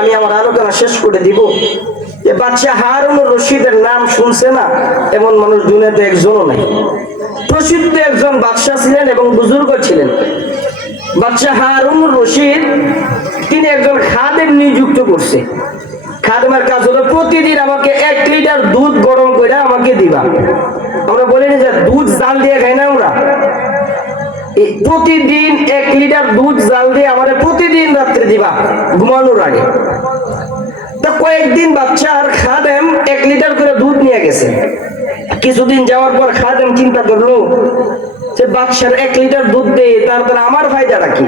আমি আমার আলোচনা শেষ করে দিব। যে বাচ্চা হারুন রশিদের নাম শুনছে না? এমন মানুষ দুনিয়াতে একজনও নাই। প্রসিদ্ধ একজন বাদশাহ ছিলেন এবং বুজুর্গ ছিলেন। বাচ্চা হারুন রশিদ, তিনি একজন খাদেম নিযুক্ত করছে। খাদেমের কাজ হলো প্রতিদিন আমাকে এক লিটার দুধ গরম করে আমাকে দিবা। আমরা বলি না যে দুধ জাল দিয়ে খাই না আমরা? প্রতিদিন এক লিটার দুধ জাল দিয়ে আমাদের প্রতিদিন রাত্রে দিবা, ঘুমানোর আগে। তো কয়েকদিন বাচ্চা আর খাদেম এক লিটার করে দুধ নিয়ে গেছে। কিছুদিন যাওয়ার পর খাদেম চিন্তা করল যে বাচ্চার এক লিটার দুধ দেয় তারপরে আমার ফায়দাটা কি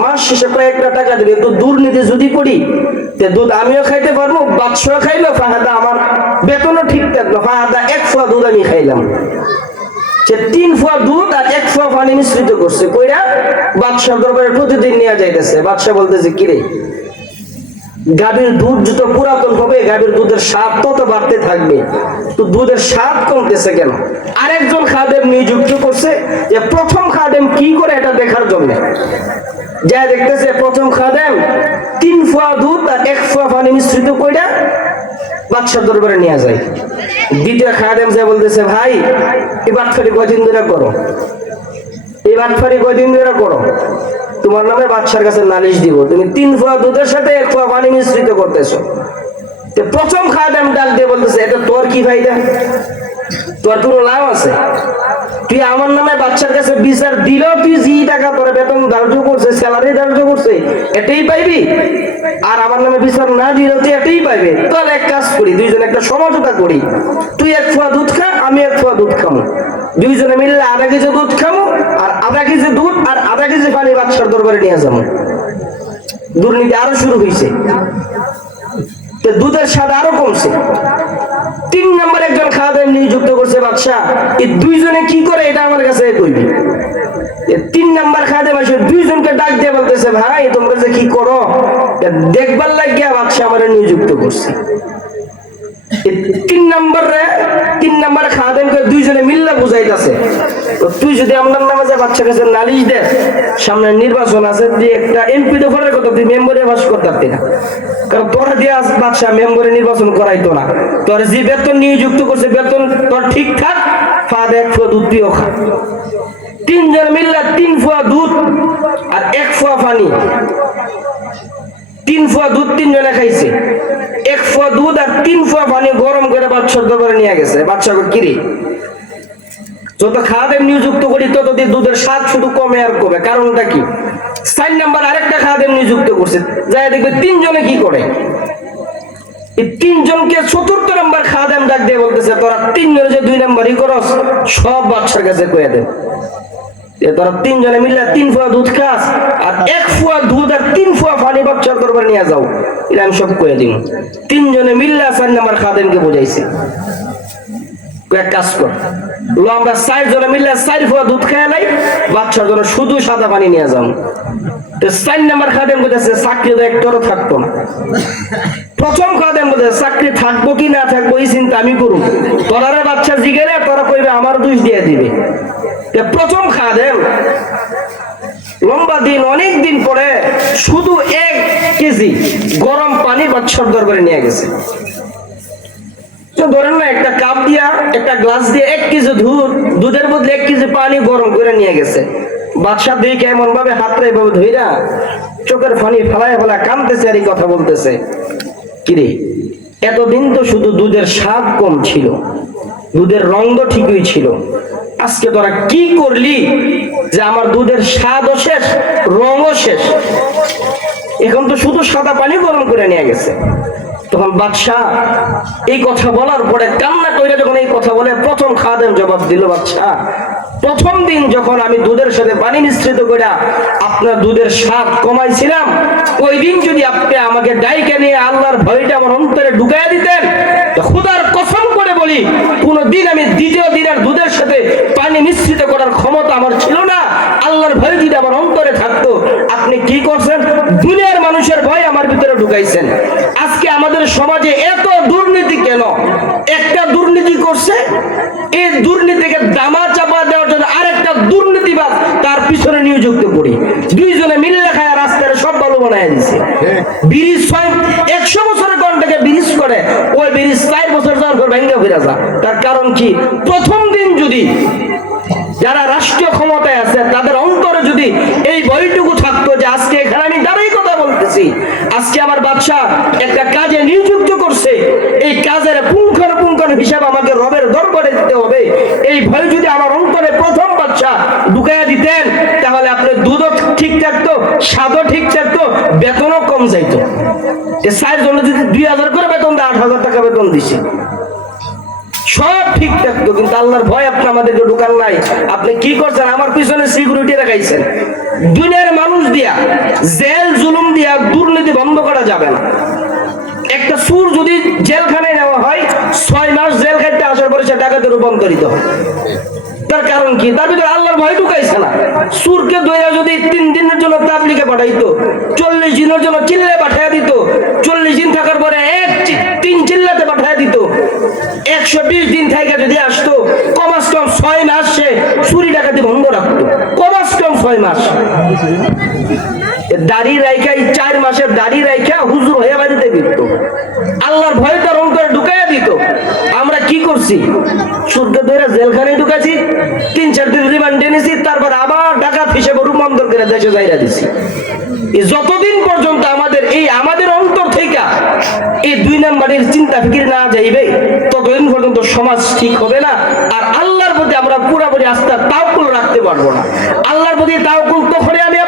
মাস শেষে কয়েকটা টাকা দেবে, একটু দুর্নীতি যদি করি, তে দুধ আমিও খাইতে পারব, বাচ্চাও খাইলো ফাহাদা আমার। বেতনও ঠিক থাকল ফাহাদা এক ফোয়া দুধ আমি খাইলাম। সে তিন ফোয়া দুধ আর এক ফোয়া পানি মিশ্রিত করছে। কইরা বাদশাহ দরবারে প্রতিদিন নিয়ে যাইতেছে। বাদশাহ বলতেছে, কিরে, গাভীর দুধ যত পুরাতন হবে, গাভীর দুধের স্বাদ তত বাড়তে থাকবে। তো দুধের স্বাদ কমতেছে কেন? আরেকজন খাদেম নিযুক্ত করছে যে, প্রথম খাদেম কি করে এটা দেখার জন্য? যা দেখতেছে, প্রথম খাদেম তিন ফোয়া দুধ আর এক ফোয়া পানি মিশ্রিত কইরা বাদশার দরবারে নিয়ে যায়। দ্বিতীয় খাদেম যে বলতেছে, ভাই, এই বাটফারি কদিন ধরে করো? এই বাটফারি কদিন ধরে করো? তোমার নামে বাদশার কাছে নালিশ দিব। তুমি তিন ফোয়া দুধের সাথে এক ফোয়া পানি মিশ্রিত করতেছো। প্রথম খাদেম ডাক দিয়ে বলতেছে, এটা তোর কি ফায়দা? তোর কোনো লাভ আছে? তুই আমার নামে বাচ্চার কাছে বিচার দিলেও তুই জি টাকা তোর বেতন ধার্য করছে, স্যালারি ধার্য করছে, এটাই পাইবি? আর আমার নামে বিচার না দিলেও তুই এটাই পাইবে। তাহলে এক কাজ করি, দুইজন একটা সমঝোতা করি। তুই এক ফোয়া দুধ খা, আমি এক ফোয়া দুধ খামো। দুইজনে মিললে আধা কেজি দুধ খামো, আর আধা কেজি দুধ আর আধা কেজি পানি বাচ্চার দরবারে নিয়ে যাব দুর্নীতি আরও শুরু হয়েছে দুধের স্বাদ আরও কমছে। তিন নম্বর একজন খাদেম নিযুক্ত করছে বাদশাহ। এই দুইজনে কি করে এটা আমার কাছে কইবি? তিন নম্বর খাদেম আসে দুইজনকে ডাক দিয়ে বলতেছে ভাই, তোমরা যে কি করো? দেখবার লাগিয়া বাদশাহ আমার নিযুক্ত করছে। তিন নম্বর তিন নম্বর খাদেমকে দুইজনে মিল্লা বুঝাইতেছে। তো তুই যদি আমার নামে যে বাচ্চা কাছে নালিশ দে, সামনে নির্বাচন আছে যে একটা এমপি দফারের কথা তুই মেম্বারে বাস করতে না। কারণ তোর দিয়ে বাদশাহ মেম্বারে নির্বাচন করাইতো না। তোর যে বেতন নিযুক্ত করছে, বেতন তোর ঠিকঠাক ফাদ এক দুধ খা। তিনজন মিল্লা তিন ফুয়া দুধ আর এক ফুয়া পানি। তিন ফুয়া দুধ তিনজনে খাইছে। এক ফুয়া দুধ আর তিন ফুয়া পানি গরম করে বাচ্চার দরবারে নিয়ে গেছে। বাচ্চাকে কিরে? যত খাওয়াদের নিযুক্ত করি, তত দিয়ে দুধের স্বাদ শুধু কমে আর কমে। কারণটা কি? চার নাম্বার আরেকটা খাওয়াদের নিযুক্ত করছে। যাই দেখবে তিনজনে কি করে? এই তিনজনকে চতুর্থ নাম্বার খাওয়াদাম ডাক দিয়ে বলতেছে, তোরা তিনজনে যে দুই নাম্বারই করস, সব বাচ্চার কাছে কয়ে এ তোরা তিনজনে তিন ফুয়া দুধ খাস, আর এক দুধ আর তিন পানি নিয়ে যাও। এটা আমি সব করে তিনজনে খাদেনকে শুধু সাদা পানি নিয়ে চার চাকরি তো থাকতো না। প্রথম খাদেন বলতে চাকরি থাকব কি না থাকব এই চিন্তা আমি করুম। তোরারে বাচ্চা জিগেলে তোরা কইবে আমার দুষ দিয়ে দিবে। প্রথম খাদেম দিন, অনেক দিন পরে শুধু এক কেজি গরম পানি বাচ্চার দরবারে নিয়ে গেছে। ধরেন না, একটা কাপ দিয়া, একটা গ্লাস দিয়ে এক কেজি দুধ, দুধের বদলে এক কেজি পানি গরম করে নিয়ে গেছে। বাদশাহ এমন ভাবে হাতটা এভাবে ধইরা চোখের পানি ফেলায় ফেলা কানতেছে আর এই কথা বলতেছে। কিরে, এতদিন তো শুধু দুধের স্বাদ কম ছিল, দুধের রং তো ঠিকই ছিল আজকে তোরা কি করলি যে আমার দুধের স্বাদও শেষ, রঙও শেষ? এখন তো শুধু সাদা পানি গরম করে নিয়ে গেছে। তখন বাদশাহ এই কথা বলার পরে কান্না করে যখন এই কথা বলে প্রথম খাদেম জবাব দিল, বাদশাহ, প্রথম দিন যখন আমি দুধের সাথে পানি মিশ্রিত করে আপনার দুধের স্বাদ কমাইছিলাম, ওই দিন যদি আপনি আমাকে ডাইকে নিয়ে আল্লাহর ভয়টা আমার অন্তরে ঢুকাই দিতেন, তো খুদার বলি কোন দিন আমি দ্বিতীয় দিনের দুধের সাথে পানি মিশ্রিত করার ক্ষমতা আমার ছিল না। আল্লাহর ভয় যদি আমার অন্তরে থাকতো, আপনি কি করছেন? দুনিয়ার মানুষের ভয় আমার ভিতরে ঢুকাইছেন। আজকে আমাদের সমাজে এত দুর্নীতি কেন? একটা দুর্নীতি করছে, এই দুর্নীতিকে দামা চাপা দেওয়ার জন্য আরেকটা দুর্নীতিবাদ তার পিছনে নিয়োজিত করি। আজকে আমার বাদশা একটা কাজে নিযুক্ত করছে। এই কাজের পুঙ্খানুপুঙ্খান হিসাব আমাকে রবের দরবারে দিতে হবে। এই ভয় যদি আমার অন্তরে প্রথম বাদশা ঢুকাইয়া দিতেন, তাহলে আপনার দুধও ঠিক থাকতো, স্বাদও ঠিক থাকতো, বেতনও কম যাইতো। সাইজ জন্য যদি দুই হাজার করে বেতন দেয়, আট হাজার টাকা বেতন দিছে। সব ঠিক থাকতো, কিন্তু আল্লাহর ভয় আপনি আমাদেরকে ঢুকান নাই। আপনি কি করছেন? আমার পিছনে সিকিউরিটি রাখাইছেন দুনিয়ার মানুষ দিয়া, জেল জুলুম দিয়া, দুর্নীতি বন্ধ করা যাবে না। একটা সুর যদি জেলখানায় নেওয়া হয়, ছয় মাস জেল খাইতে আসার পরে সে টাকাতে রূপান্তরিত হয়। তার কারণ কি? তার ভিতরে আল্লাহর ভয় ঢুকাইছে না। সুরকে দইয়া যদি তিন দিনের জন্য তাবলিকে পাঠাইতো, চল্লিশ দিনের জন্য চিল্লে পাঠাইয়া দিত, চল্লিশ দিন থাকার পরে এক তিন চিল্লাতে পাঠাইয়া দিত। একশো বিশ দিন থেকে যদি আসতো কমাস কম ছয় মাস সে চুরি ডাকাতি বন্ধ রাখতো। কমাস কম ছয় মাস। দাড়ি রাইখা চার মাসের দাড়ি হুজুর হয়ে বাড়িতে দিত। আল্লাহর তার অন্তরে ঢুকাইয়া দিত। আমরা কি করছি? ধরে জেলখানায় ঢুকাছি তিন চার দিন তারপর আবার ডাকাত হিসেবে রূপান্তর করে দেশে দিছি। যতদিন পর্যন্ত আমাদের এই আমাদের অন্তর থেকে এই দুই নাম্বারের চিন্তা ফিকির না যাইবে, ততদিন পর্যন্ত সমাজ ঠিক হবে না, আর আল্লাহর প্রতি আমরা পুরোপুরি আস্থা তাওকুল রাখতে পারব না। আল্লাহর প্রতি তাওকুল তখনই আমি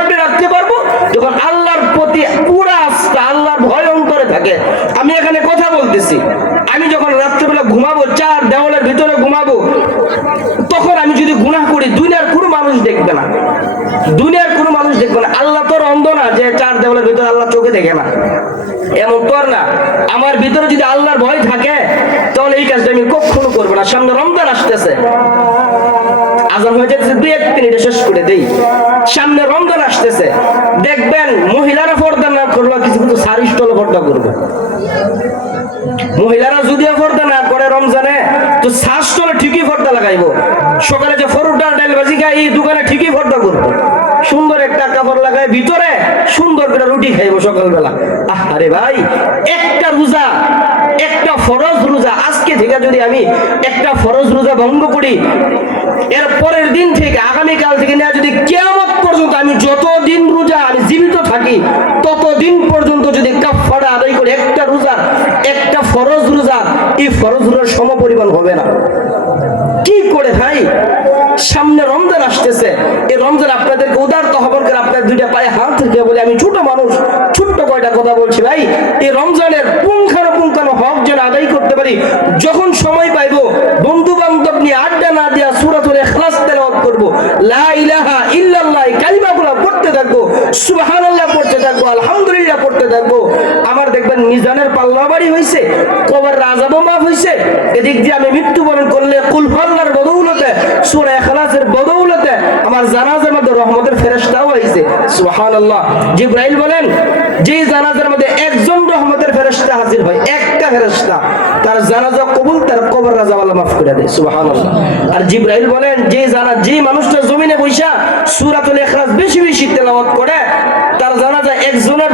যখন আল্লাহর প্রতি পুরা আস্থা, আল্লাহর ভয় অন্তরে থাকে, আমি এখানে কথা বলতেছি। আমি যখন রাত্রেবেলা ঘুমাবো, চার দেওয়ালের ভিতরে ঘুমাবো, তখন আমি যদি গুনাহ করি, দুনিয়ার কোনো মানুষ দেখবে না। দুনিয়ার কোনো মানুষ দেখবে না। আল্লাহ তোর অন্ধ না যে চার দেওয়ালের ভিতরে আল্লাহ চোখে দেখে না। এমন তোর না। আমার ভিতরে যদি আল্লাহর ভয় থাকে, তাহলে এই কাজটা আমি কখনো করব না। সামনে রমজান আসতেছে। আজান হয়ে যেতেছে দুই এক মিনিটে শেষ করে দেই। সামনে রমজান আসতেছে, দেখবেন মহিলারা পর্দা না করল কিছু কিছু সারি স্টল পর্দা করবে। মহিলারা যদিও পর্দা না করে রমজানে তো শ্বাস তলে ঠিকই পর্দা লাগাইবো। সকালে যে ফরুটার ডাল ভাজি খাই, এই দোকানে ঠিকই পর্দা করব। সুন্দর একটা কাপড় লাগায়, ভিতরে সুন্দর করে রুটি খাইবো সকালবেলা। আরে ভাই, একটা রোজা, একটা ফরজ রোজা। আজকে থেকে যদি আমি একটা ফরজ রোজা ভঙ্গ করি, এর পরের দিন থেকে, আগামীকাল থেকে নেওয়া যদি কেমন পর্যন্ত আমি যতদিন রোজা আমি জীবিত থাকি, ততদিন পর্যন্ত যদি কাফারা আদায় করে, একটা রোজা, একটা ফরজ রোজা, এই ফরজ রোজার সম পরিমাণ হবে না। ভাই, সামনে রমজান আসতেছে। এই রমজান আপনাদেরকে উদার তহবর করে আপনার দুইটা পায়ে হাত থেকে বলে, আমি ছোট মানুষ, ছোট্ট কয়টা কথা বলছি ভাই, এই রমজানের পুঙ্খানো পুঙ্খানো হক যেন আদায় করতে পারি, যখন সময় পাইবো বন্ধু বান্ধব নিয়ে আড্ডা না দিয়া সুরাতুল ইখলাস তেলাওয়াত করব, লা ইলাহা ইল্লাল্লাহ কালিমাগুলো পড়তে থাকব, সুবহানাল্লাহ পড়তে থাকব, আলহামদুলিল্লাহ পড়তে থাকব, আমার দেখবেন মিজানের পাল্লা বাড়ি হয়েছে কবর রাজাবো মাফ হয়েছে এদিক দিয়ে আমি মৃত্যুবরণ করলে কুলফাল্লার বদৌলতে সূরা ইখলাসের বদৌলতে আমার জানাজার মধ্যে রহমতের ফেরেশতাও হয়েছে জিব্রাইল বলেন যে জানাজার মধ্যে একজন রহমতের ফেরস্তা হাজির হয়, একটা ফেরস্তা তার জানাজা কবুল, তার কবর রাজাওয়ালা মাফ করে দেয়, সুবহানাল্লাহ। আর জিব্রাইল বলেন যে জানা যে মানুষটা জমিনে বৈশা সুরাতুল এখরাজ বেশি বেশি তেলাওয়াত করে, তার জানাজা একজনের